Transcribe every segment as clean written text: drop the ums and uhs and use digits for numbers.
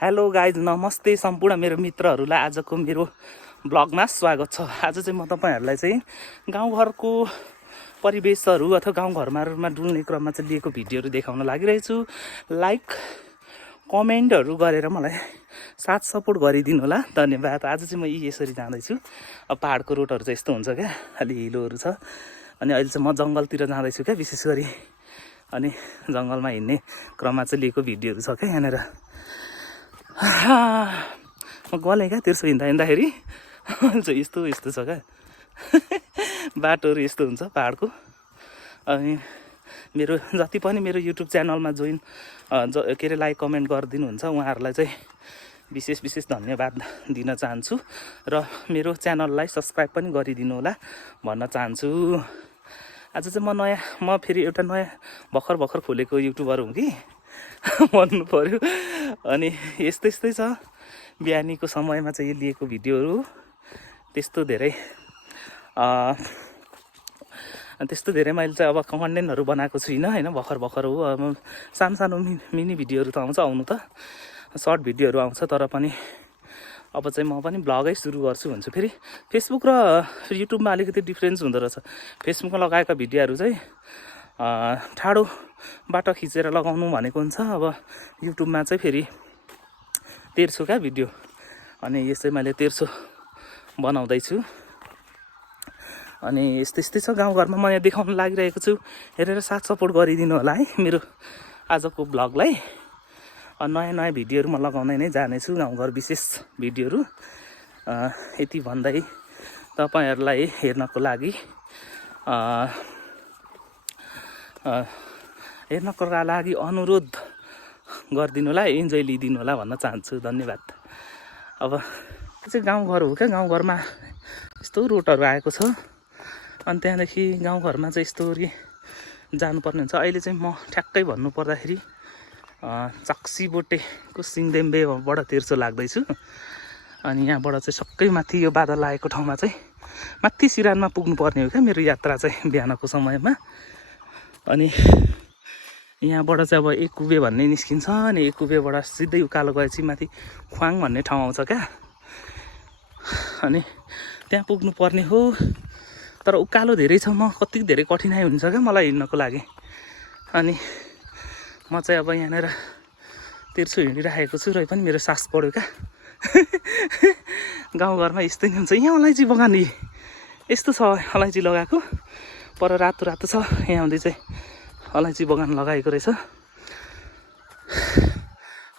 Hello guys, नमस्ते सम्पूर्ण मेरो मित्रहरूलाई आजको मेरो ब्लगमा स्वागत छ। आज चाहिँ म तपाईँहरूलाई चाहिँ गाउँघरको परिवेशहरू अथवा गाउँघरमा डुल्ने क्रममा चाहिँ लिएको भिडियोहरू देखाउन लागिरहेछु। लाइक कमेन्टहरू गरेर मलाई साथ सपोर्ट गरिदिनु होला, धन्यवाद। आज चाहिँ म यसरी जाँदैछु। अब पहाडको रोडहरू चाहिँ यस्तो हुन्छ क्या, अलि हिलोहरू छ। अनि अहिले चाहिँ म जङ्गलतिर जाँदैछु क्या, विशेष गरी। अनि जङ्गलमा हिँड्ने क्रममा चाहिँ लिएको भिडियोहरू छ क्या यहाँनिर। म गलेँ क्या तेर्सो हिँड्दाखेरि यस्तो छ क्या बाटोहरू यस्तो हुन्छ पहाडको। अनि मेरो जति पनि मेरो युट्युब च्यानलमा जोइन के अरे लाइक कमेन्ट गरिदिनुहुन्छ उहाँहरूलाई चाहिँ विशेष धन्यवाद दिन चाहन्छु र मेरो च्यानललाई सब्सक्राइब पनि गरिदिनु होला भन्न चाहन्छु। आज चाहिँ म फेरि एउटा नयाँ भर्खर खोलेको युट्युबर हुँ कि भन्नु पर्यो। अनि यस्तै छ बिहानीको समयमा चाहिँ लिएको भिडियोहरू। त्यस्तो धेरै मैले चाहिँ अब कन्टेन्टहरू बनाएको छुइनँ होइन, भर्खर हो। अब सानो मिनी भिडियोहरू त आउनु त, सर्ट भिडियोहरू आउँछ। तर पनि अब चाहिँ म पनि ब्लगै सुरु गर्छु भन्छु। फेरि फेसबुक र युट्युबमा अलिकति डिफ्रेन्स हुँदो रहेछ। फेसबुकमा लगाएका भिडियोहरू चाहिँ ठाडो बाटो खिचेर लगाउनु भनेको हुन्छ। अब युट्युबमा चाहिँ फेरि तेर्सो क्या भिडियो, अनि यो चाहिँ मैले तेर्सो बनाउँदैछु। अनि यस्तै छ गाउँघरमा म यहाँ देखाउन लागिरहेको छु। हेरेर साथ सपोर्ट गरिदिनु होला है मेरो आजको ब्लगलाई। नयाँ भिडियोहरू म लगाउँदै नै जानेछु, गाउँघर विशेष भिडियोहरू। यति भन्दै तपाईँहरूलाई हेर्नको लागि अनुरोध गरिदिनु होला, इन्जोय लिइदिनु होला भन्न चाहन्छु। धन्यवाद। अब चाहिँ गाउँघर हो क्या, गाउँघरमा यस्तो रोडहरू आएको छ। अनि त्यहाँदेखि गाउँघरमा चाहिँ यस्तो जानुपर्ने हुन्छ। अहिले चाहिँ म ठ्याक्कै भन्नुपर्दाखेरि चक्सीबोटेको सिङदेम्बेबाट तेर्सो लाग्दैछु। अनि यहाँबाट चाहिँ सबै माथि यो बादल लागेको ठाउँमा चाहिँ माथि सिरानमा पुग्नुपर्ने हो क्या मेरो यात्रा चाहिँ बिहानको समयमा। अनि यहाँबाट चाहिँ अब एकुबे भन्ने निस्किन्छ। अनि एकुबेबाट सिधै उकालो गएपछि माथि ख्वाङ भन्ने ठाउँ आउँछ क्या। अनि त्यहाँ पुग्नु पर्ने हो। तर उकालो धेरै छ, कति धेरै कठिनाइ हुन्छ क्या मलाई हिँड्नको लागि। अनि म चाहिँ अब यहाँनिर तेर्सो हिँडिराखेको छु र पनि मेरो सास बढ्यो क्या। गाउँघरमा यस्तै नै हुन्छ। यहाँ अलैँची बगान यस्तो छ, अलैँची लगाएको पर रातो छ। यहाँ आउँदै चाहिँ अलैँची बगान लगाएको रहेछ।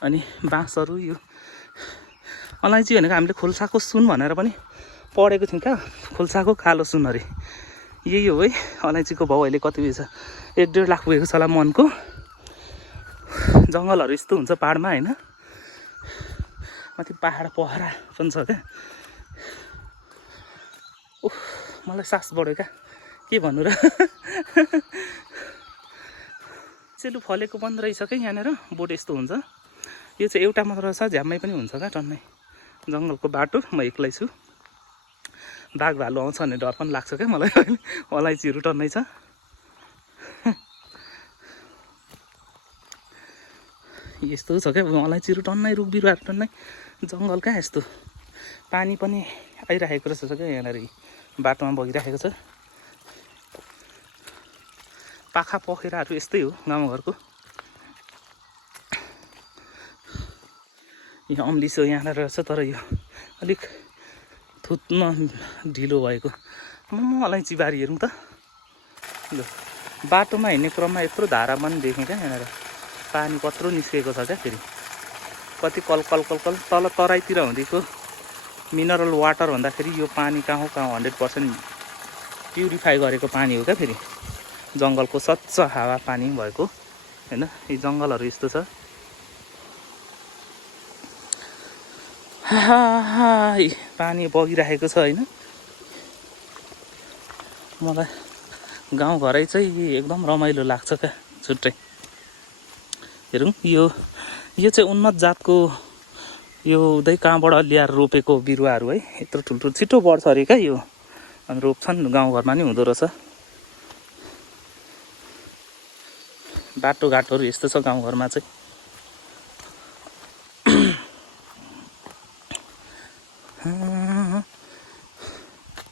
अनि बाँसहरू, यो अलैँची भनेको हामीले खोल्साको सुन भनेर पनि पढेको थियौँ क्या, खोल्साको कालो सुन अरे। यही हो है अलैँचीको भाउ अहिले कति छ, 1-1.5 लाख पुगेको छ होला मनको। जङ्गलहरू यस्तो हुन्छ पाहाडमा होइन, माथि पहाड पहरा पनि छ क्या। ओह, मलाई सास बढ्यो क्या, के भन्नु र। सेलु फलेको पनि रहेछ क्या यहाँनिर, बोट यस्तो हुन्छ। यो चाहिँ एउटा मात्र छ, झ्याम्मै पनि हुन्छ क्या टन्नै। जङ्गलको बाटो, म एक्लै छु। बाघ भालु आउँछ भन्ने डर पनि लाग्छ क्या मलाई। अलैँचीहरू टन्नै छ। यस्तो छ क्या अलैँचीहरू टन्नै, रुख बिरुवाहरू टन्नै, जङ्गल कहाँ यस्तो। पानी पनि आइरहेको रहेछ क्या यहाँनिर, बाटोमा बगिरहेको छ। पाखा पोखराहरू यस्तै हो गाउँघरको। यहाँ अम्लिसो यहाँनिर रहेछ, तर यो अलिक थुत्न ढिलो भएको। म अलैँची बारी हेरौँ त। ल, बाटोमा हिँड्ने क्रममा यत्रो धारा पनि देखेँ क्या यहाँनिर, पानी कत्रो निस्केको छ क्या। फेरि कति कल तल तराईतिर हुँदैको मिनरल वाटर भन्दाखेरि यो पानी कहाँ हो 100% प्युरिफाई गरेको पानी हो क्या। फेरि जङ्गलको स्वच्छ हावा पानी भएको होइन। यी जङ्गलहरू यस्तो छ। पानी बगिरहेको छ होइन। मलाई गाउँघरै चाहिँ एकदम रमाइलो लाग्छ क्या, छुट्टै। हेरौँ, यो चाहिँ उन्नत जातको यो उदै कहाँबाट ल्याएर रोपेको बिरुवाहरू है। यत्रो ठुल्ठुलो छिटो बढ्छ अरे क्या यो, अनि रोप्छन् गाउँघरमा नि हुँदो रहेछ। बाटोघाटोहरू यस्तो छ गाउँघरमा चाहिँ।